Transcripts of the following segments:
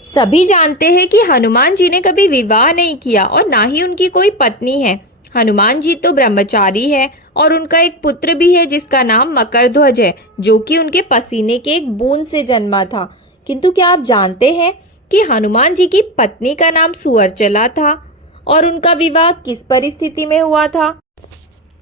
सभी जानते हैं कि हनुमान जी ने कभी विवाह नहीं किया और ना ही उनकी कोई पत्नी है। हनुमान जी तो ब्रह्मचारी है और उनका एक पुत्र भी है जिसका नाम मकरध्वज है, जो कि उनके पसीने के एक बूंद से जन्मा था। किंतु क्या आप जानते हैं कि हनुमान जी की पत्नी का नाम सुअर्चला था और उनका विवाह किस परिस्थिति में हुआ था?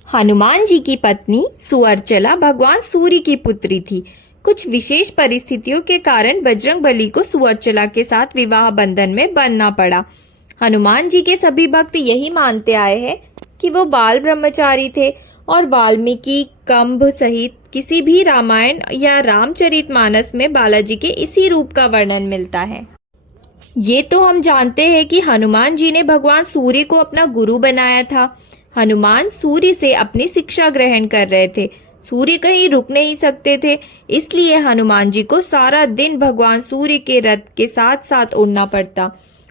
हनुमान जी की पत्नी सुअर्चला भगवान सूर्य की पुत्री थी। कुछ विशेष परिस्थितियों के कारण बजरंगबली को सुअर्चला के साथ विवाह बंधन में बंधना पड़ा। हनुमान जी के सभी भक्त यही मानते आए हैं कि वो बाल ब्रह्मचारी थे और वाल्मीकि कंभ सहित किसी भी रामायण या रामचरितमानस में बालाजी के इसी रूप का वर्णन मिलता है। ये तो हम जानते हैं कि हनुमान जी ने भगवान सूर्य को अपना गुरु बनाया था। हनुमान सूर्य से अपनी शिक्षा ग्रहण कर रहे थे। सूर्य कहीं रुक नहीं सकते थे, इसलिए हनुमान जी को सारा दिन भगवान सूर्य के रथ के साथ साथ उड़ना पड़ता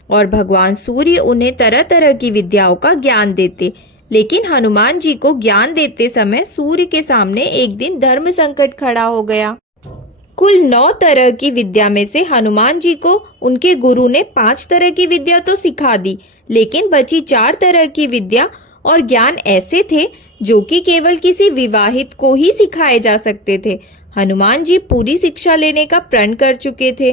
और भगवान सूर्य उन्हें तरह तरह की विद्याओं का ज्ञान देते। लेकिन हनुमान जी को ज्ञान देते समय सूर्य के सामने एक दिन धर्म संकट खड़ा हो गया। कुल 9 तरह की विद्या में से हनुमान जी को उनके गुरु ने 5 तरह की विद्या तो सिखा दी, लेकिन बची 4 तरह की विद्या और ज्ञान ऐसे थे जो कि केवल किसी विवाहित को ही सिखाए जा सकते थे। हनुमान जी पूरी शिक्षा लेने का प्रण कर चुके थे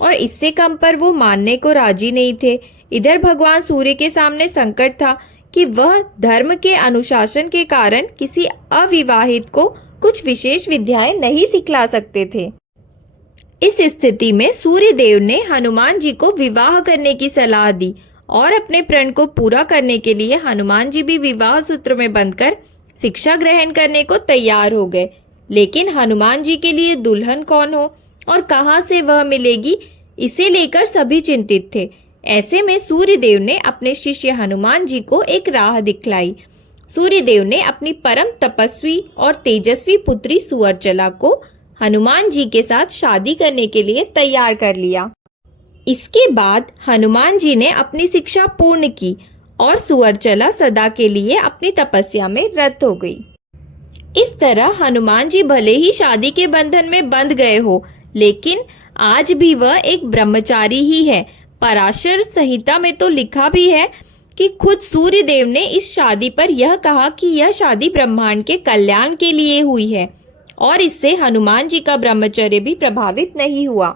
और इससे कम पर वो मानने को राजी नहीं थे। इधर भगवान सूर्य के सामने संकट था कि वह धर्म के अनुशासन के कारण किसी अविवाहित को कुछ विशेष विद्याएं नहीं सिखला सकते थे। इस स्थिति में सूर्य देव ने हनुमान जी को विवाह करने की सलाह दी और अपने प्रण को पूरा करने के लिए हनुमान जी भी विवाह सूत्र में बंधकर शिक्षा ग्रहण करने को तैयार हो गए। लेकिन हनुमान जी के लिए दुल्हन कौन हो और कहाँ से वह मिलेगी, इसे लेकर सभी चिंतित थे। ऐसे में सूर्य देव ने अपने शिष्य हनुमान जी को एक राह दिखलाई। सूर्य देव ने अपनी परम तपस्वी और तेजस्वी पुत्री सुअर्चला को हनुमान जी के साथ शादी करने के लिए तैयार कर लिया। इसके बाद हनुमान जी ने अपनी शिक्षा पूर्ण की और सुअर्चला सदा के लिए अपनी तपस्या में रत हो गई। इस तरह हनुमान जी भले ही शादी के बंधन में बंध गए हो, लेकिन आज भी वह एक ब्रह्मचारी ही है। पराशर संहिता में तो लिखा भी है कि खुद सूर्य देव ने इस शादी पर यह कहा कि यह शादी ब्रह्मांड के कल्याण के लिए हुई है और इससे हनुमान जी का ब्रह्मचर्य भी प्रभावित नहीं हुआ।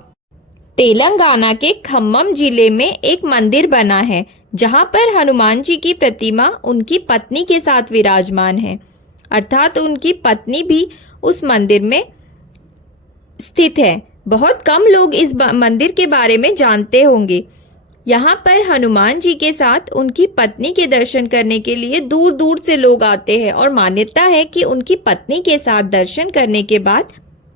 तेलंगाना के खम्मम जिले में एक मंदिर बना है जहां पर हनुमान जी की प्रतिमा उनकी पत्नी के साथ विराजमान है, अर्थात उनकी पत्नी भी उस मंदिर में स्थित है। बहुत कम लोग इस मंदिर के बारे में जानते होंगे। यहाँ पर हनुमान जी के साथ उनकी पत्नी के दर्शन करने के लिए दूर दूर से लोग आते हैं और मान्यता है कि उनकी पत्नी के साथ दर्शन करने के बाद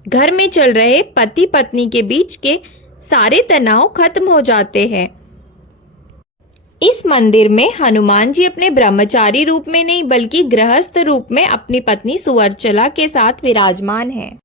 घर में चल रहे पति पत्नी के बीच के सारे तनाव खत्म हो जाते हैं। इस मंदिर में हनुमान जी अपने ब्रह्मचारी रूप में नहीं बल्कि गृहस्थ रूप में अपनी पत्नी सुअर्चला के साथ विराजमान हैं।